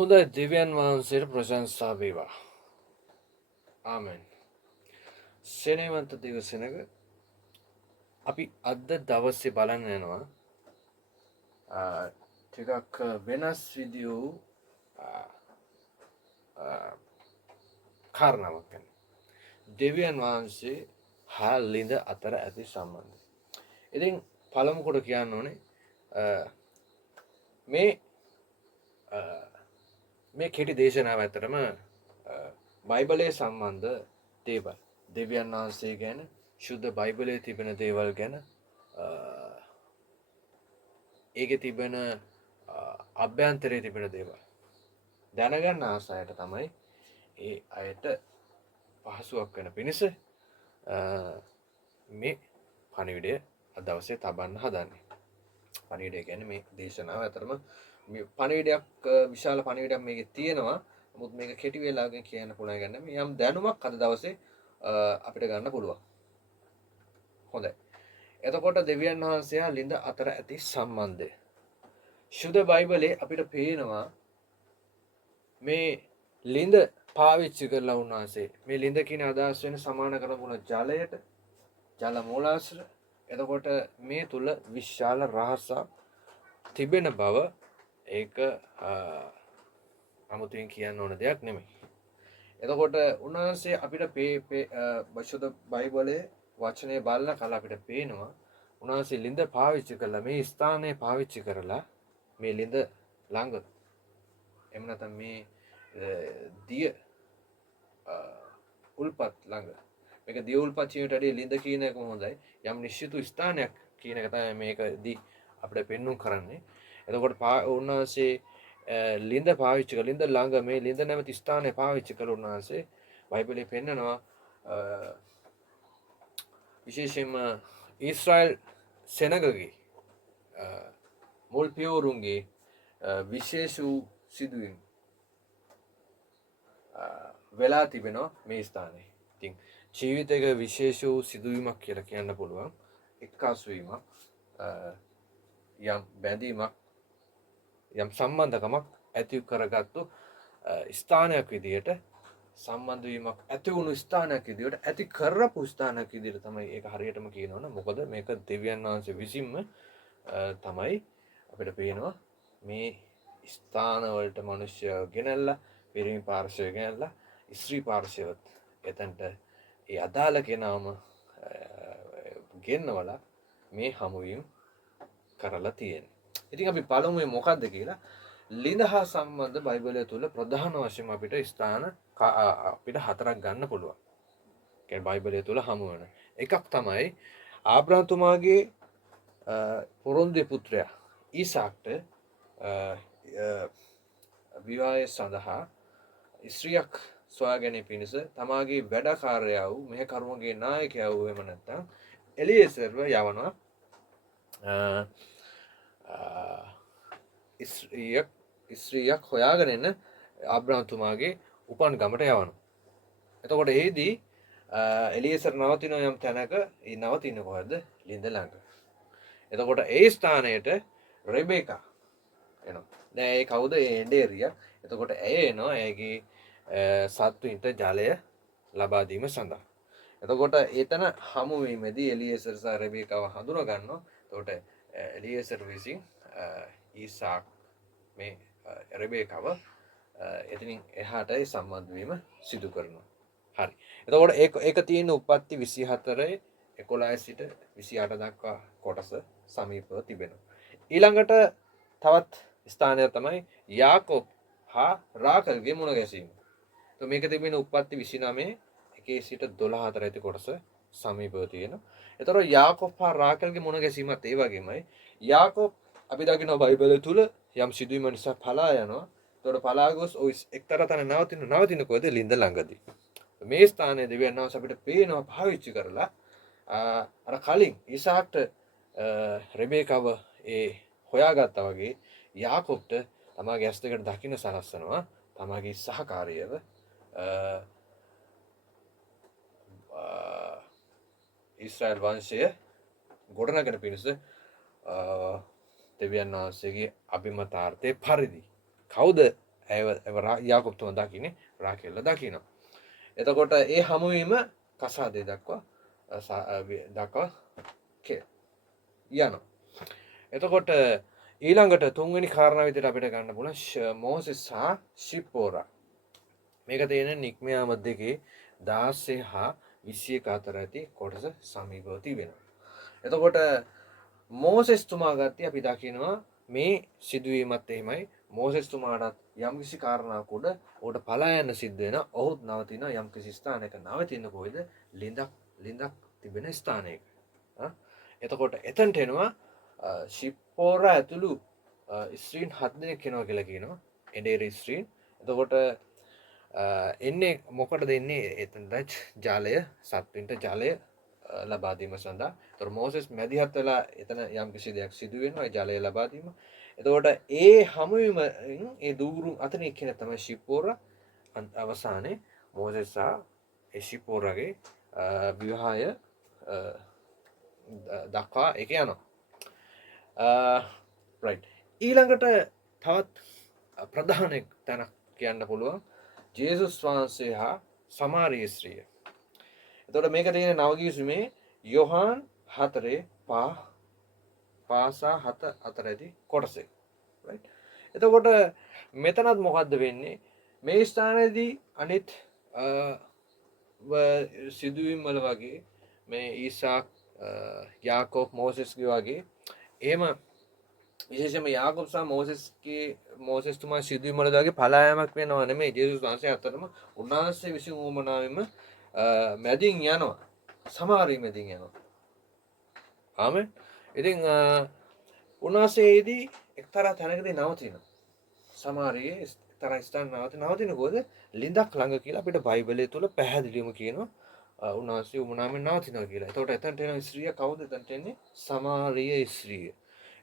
හොඳයි දෙවියන් වහන්සේට ප්‍රශංසා වේවා. ආමෙන්. සෙනෙහවන්ත දිවසෙනක අපි අද දවසේ බලන්න යනවා ටිකක් වෙනස් විදිහු කාරණාවක් ගැන. දෙවියන් වහන්සේ හා ලිඳ අතර ඇති සම්බන්ධය. ඉතින් පළමු කොට කියන්න ඕනේ මේ කෙටි දේශනාව ඇතරම බයිබලයේ සම්බන්ධ දේවල් දෙවියන් වහන්සේ ගැන ශුද්ධ බයිබලයේ තිබෙන දේවල් ගැන ඒක තිබෙන අභ්‍යන්තරයේ තිබෙන දේවල් දැනගන්න ආසයට තමයි ඒ අයට පහසුවක් වෙන පිණිස මේ පණිවිඩය අද දවසේ තබන්න හදන්නේ. පණිවිඩය කියන්නේ මේ දේශනාව ඇතරම මේ පණිවිඩයක් විශාල පණිවිඩයක් මේකේ තියෙනවා. නමුත් මේක කෙටි වෙලාවකින් කියන්න පුළුවන් ගන්න මේ යම් දැනුමක් අද දවසේ අපිට ගන්න පුළුවන්. හොඳයි. එතකොට දෙවියන් වහන්සේ හා ලිඳ අතර ඇති සම්බන්ධය. ශුද්ධ බයිබලයේ අපිට පේනවා මේ ලිඳ පාවිච්චි කරලා උන්වහන්සේ මේ ලිඳ කියන අදහස් වෙන සමාන කරමුණ ජලයට ජල මූලාශ්‍ර. එතකොට මේ තුල විශාල රහසක් තිබෙන බව ඒක අමුතුවෙන් කියන්න ඕන දෙයක් නෙමෙයි. එතකොට උන්වහන්සේ අපිට ශුද්ධ බයිබලයේ වචනය බලලා කල අපිට පේනවා උන්වහන්සේ ලිඳ පාවිච්චි කරලා මේ ස්ථානය පාවිච්චි කරලා මේ ලිඳ ළඟ එහෙම නැත්නම් මේ දිය උල්පත් ළඟ මේක දිය උල්පත් කියනට වඩා ලිඳ කියන එක හොඳයි. යම් නිශ්චිත ස්ථානයක් කියන එක තමයි මේකදී අපිට පෙන්වුම් කරන්නේ. එතකොට උන්වහන්සේ ලිඳ පාවිච්චි කරලා ලිඳ ළඟ මේ ලිඳ නැමැති ස්ථානය පාවිච්චි කරලා උන්වහන්සේ බයිබලයේ පෙන්නනවා විශේෂයෙන්ම ඊශ්‍රායල් සෙනගගේ මුල් පියවරුන්ගේ විශේෂ වූ සිදුවීම් වෙලා තිබෙනවා මේ ස්ථානයේ. ඉතින් ජීවිතයක විශේෂ වූ සිදුවීමක් කියලා කියන්න පුළුවන්. එක්කාසු වීමක්, යම් බැඳීමක්, යම් සම්බන්ධකමක් ඇති කරගත්තු ස්ථානයක් විදියට සම්බන්ධ වීමක් ඇති වුණු ස්ථානයක් විදියට ඇති කරපු ස්ථානයක් විදියට තමයි ඒක හරියටම කියනවනේ. මොකද මේක දෙවියන් වහන්සේ විසින්ම තමයි අපිට පේනවා මේ ස්ථාන වලට මිනිස්සු ගෙනල්ලා පිරිමි පාර්ශවය ගෙනල්ලා ස්ත්‍රී පාර්ශවයත් එතනට ඒ අදාළ කෙනාම ගෙන්නවලා මේ හමුවීම කරලා තියෙනවා. ඉතින් අපි බලමු මොකක්ද කියලා. ලිඳ හා සම්බන්ධ බයිබලය තුල ප්‍රධාන වශයෙන් අපිට ස්ථාන අපිට හතරක් ගන්න පුළුවන්. කියන්නේ බයිබලය තුල හමු වෙන. එකක් තමයි ආබ්‍රහම් තුමාගේ පොරොන්දු පුත්‍රයා ඊසාක්ට විවාහය සඳහා ස්ත්‍රියක් සොයා ගැනීම පිණිස තමාගේ වැඩකාරයා වූ මෙහෙ කරුමගේ නායකයා වූ එහෙම නැත්නම් එලියේසර්ව යවනවා ස්ත්‍රියක් හොයාගෙන එන්න ආබ්‍රහම් තුමාගේ උපන් ගමට යවනවා. එතකොට එහිදී එලියේසර් නවතින යම් තැනක ඒ නවතින්නේ කොහෙද? ලිඳ ළඟ. එතකොට ඒ ස්ථානයට රෙබේකා එනවා. දැන් ඒ කවුද? ඒ එඬේරියා. එතකොට ඇය එනවා ඇයගේ සත්වින්ට ජලය ලබා දීම සඳහා. එතකොට එතන හමු වීමේදී එලියේසර් සහ රෙබේකාව හඳුනා ගන්නවා. එතකොට එලියේසර් විසින් ඊසාක් මේ රෙබේකාව එතනින් එහාට සම්බන්ධ වීම සිදු කරනවා. හරි. එතකොට ඒක තියෙන උප්පත්ති 24 11 සිට 28 දක්වා කොටස සමීපව තිබෙනවා. ඊළඟට තවත් ස්ථානයක් තමයි යාකෝබ් හා රාකල්ගේ මුණ ගැසීම. તો මේක තිබෙන උප්පත්ති 29 1 සිට 12 අතර ඇති කොටස සමීපව තියෙනවා. එතකොට යාකෝබ් හා රාකල්ගේ මුණ ගැසීමත් ඒ වගේමයි. යාකෝබ් අපි දකිනවා බයිබලය තුල යම් සිදුවීම නිසා පලා යනවා. එතකොට පලා ගොස් ඔය එක්තරා තැන නවතින කොහෙද? ලිඳ ළඟදී. මේ ස්ථානයේ දෙවියන් වහන්සේ අපිට පේනවා පාවිච්චි කරලා අර කලින් ඊසාක්ට රෙබේකාව හොයාගත්තා වගේ යාකෝබ්ට තමාගේ ඇස් දෙකට දකින්න සලස්සනවා තමාගේ සහකාරියව ඊශ්‍රායල් වංශය ගොඩනගෙන පිණිස දෙවියන් වහන්සේගේ අභිමතාර්ථයේ පරිදි කවුද යාකොබ්තුමා දකින්නේ රාකේල්ල දකිනවා. එතකොට ඒ හමුවීම කසාදේ දක්වා යනවා. එතකොට ඊළඟට තුන්වෙනි කාරණාව විදිහට අපිට ගන්න පුළුවන් මෝසෙස් සහ ශිප්පෝරා. මේක තියෙන නික්මයාම 2 16 හා 21 අතර ඇති කොටස සමීපව තිබෙනවා. එතකොට මෝසෙස් තුමා ගත්තී අපි දකිනවා මේ සිදුවීමත් එහෙමයි. මෝසෙස් තුමාටත් යම්කිසි කාරණාවක් උඩ ඔහුට පලා යන්න සිද්ධ වෙනවා. ඔහුත් නවතිනවා යම්කිසි ස්ථානයක. නවතින්නේ කොහෙද? ලිඳක් තිබෙන ස්ථානයක. එතකොට එතනට එනවා ශිප්පෝරා ඇතුළු ස්ත්‍රීන් 7 දෙනෙක් එනවා කියලා කියනවා. එඬේර ස්ත්‍රීන්. එතකොට එන්නේ මොකටද එන්නේ? එතනට ජලය සත්වින්ට ජලය ලබා දීම සඳහා. ඒතර මෝසෙස් මැදිහත් වෙලා එතන යම්කිසි දෙයක් සිදු වෙනවා ඒ ජලය ලබා දීම. එතකොට ඒ හමුවීම ඒ දූරු අතන එක්කෙනෙක් තමයි ශිප්පෝරා. අවසානයේ මෝසෙස් සහ ඒ ශිප්පෝරාගේ විවාහය දක්වා එක යනවා. රයිට්. ඊළඟට තවත් ප්‍රධාන තැනක් කියන්න පුළුවන් ජේසුස් වහන්සේ හා සමාරිය ස්ත්‍රිය. එතකොට මේක තියෙන නවගීසුමේ යොහාන් 4:5-7 අතර ඇති කොටසේ. රයිට්. එතකොට මෙතනත් මොකද්ද වෙන්නේ? මේ ස්ථානයේදී අනිත් සිදුවීම් වල වගේ මේ ඊසාක් යාකෝබ් මෝසෙස්ගේ වගේ එහෙම විශේෂයෙන්ම යාකෝබ් සහ මෝසෙස් තුමා සිදුවීම් වල වගේ පලායමක් වෙනව නෙමෙයි. ජේසුස් වහන්සේ අතරම උන්වහන්සේ විසින් උවමනාවෙම මැදින් යනවා. සමාරිය මැදින් යනවා. ආමෙන්. ඉතින් උන්වහන්සේදී එක්තරා තැනකදී නවතිනවා. සමාරියේ එක්තරා ස්ථානයක නවතින කොහොද? ලිඳක් ළඟ කියලා අපිට බයිබලයේ තුල පැහැදිලිවම කියනවා. උන්වහන්සේ උමනාවෙන් නවතිනවා කියලා. එතකොට එතනට එන ස්ත්‍රිය කවුද? එතනට එන්නේ සමාරිය ස්ත්‍රිය.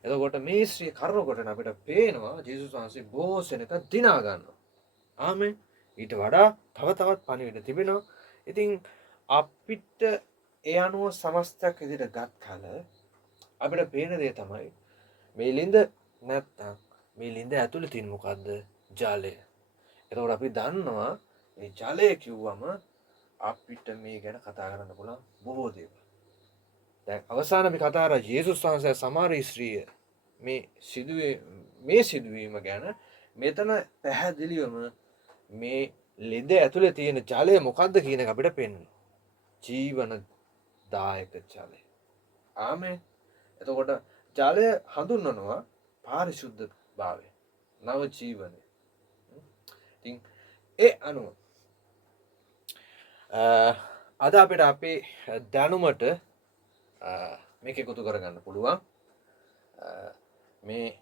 එතකොට මේ ස්ත්‍රිය කරුණ කොටන අපිට පේනවා ජේසුස් වහන්සේ බොහෝ සෙනඟ දිනා ගන්නවා. ආමෙන්. ඊට වඩා තවත් පණිවිඩ තිබෙනවා. ඉතින් අපිට ඒ අනුව සමස්තයක් විදිහට ගත් කල අපිට පේන දේ තමයි මේ ලිඳ නැත්තම් මේ ලිඳ ඇතුලේ තියෙන මොකද්ද? ජලය. එතකොට අපි දන්නවා මේ ජලය කිව්වම අපිට මේ ගැන කතා කරන්න පුළුවන් බොහෝ දේවල්. දැන් අවසාන අපි කතා කරා ජේසුස් වහන්සේ සමාරිය ස්ත්‍රිය මේ සිදුවීම ගැන මෙතන පැහැදිලිවම මේ ලිඳ ඇතුලේ තියෙන ජලය මොකද්ද කියන එක අපිට පේනවා. ජීවන දායක ජලය. ආමෙන්. එතකොට ජලය හඳුන්වනවා පාරිශුද්ධ භාවය. නව ජීවනය. ඉතින් ඒ අනුව අද අපිට අපේ දැනුමට මේක එකතු කරගන්න පුළුවන්. මේ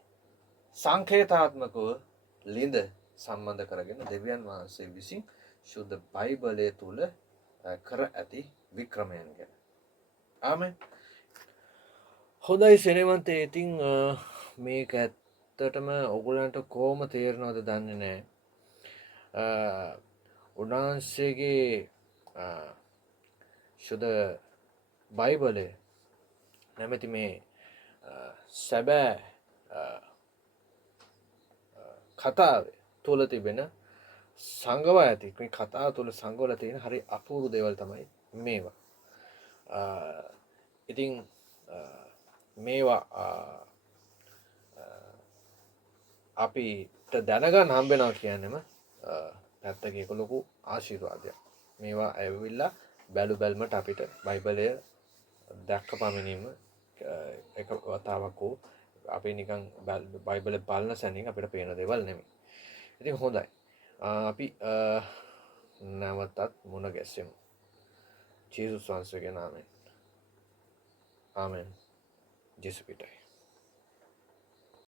සංකේතාත්මකව ලිඳ සම්බන්ධ කරගෙන දෙවියන් වහන්සේ විසින් ශුද්ධ බයිබලය තුල කර ඇති වික්‍රමයන් ගැන. ආමෙන්. හොඳයි සෙනෙවන්තේ. ඉතින් මේක ඇත්තටම ඔයගලන්ට කොහොම තේරෙනවද දන්නේ නැහැ. උන්වහන්සේගේ ශුද්ධ බයිබලය නැමැති මේ සැබෑ කතාවේ තුල තිබෙන සංගව ඇති මේ කතාව තුල සංගවල තියෙන හරි අපූර්ව දේවල් තමයි මේවා. ඉතින් මේවා අපිට දැනගන්න හම්බෙනවා කියන්නේම නැත්තක ඒක ලොකු ආශිර්වාදයක්. මේවා ඇවිල්ලා බැලුමට අපිට බයිබලය දැක්ක පමණින්ම එක වතාවක් හෝ අපි නිකන් බයිබලය බලන සැනින් අපිට පේන දේවල් නෙමෙයි. ඉතින් හොඳයි. අපි නැවතත් මුණ ගැසෙමු. ජේසුස් වහන්සේගේ නාමයෙන්. ආමෙන්. ජේසු පිටයි.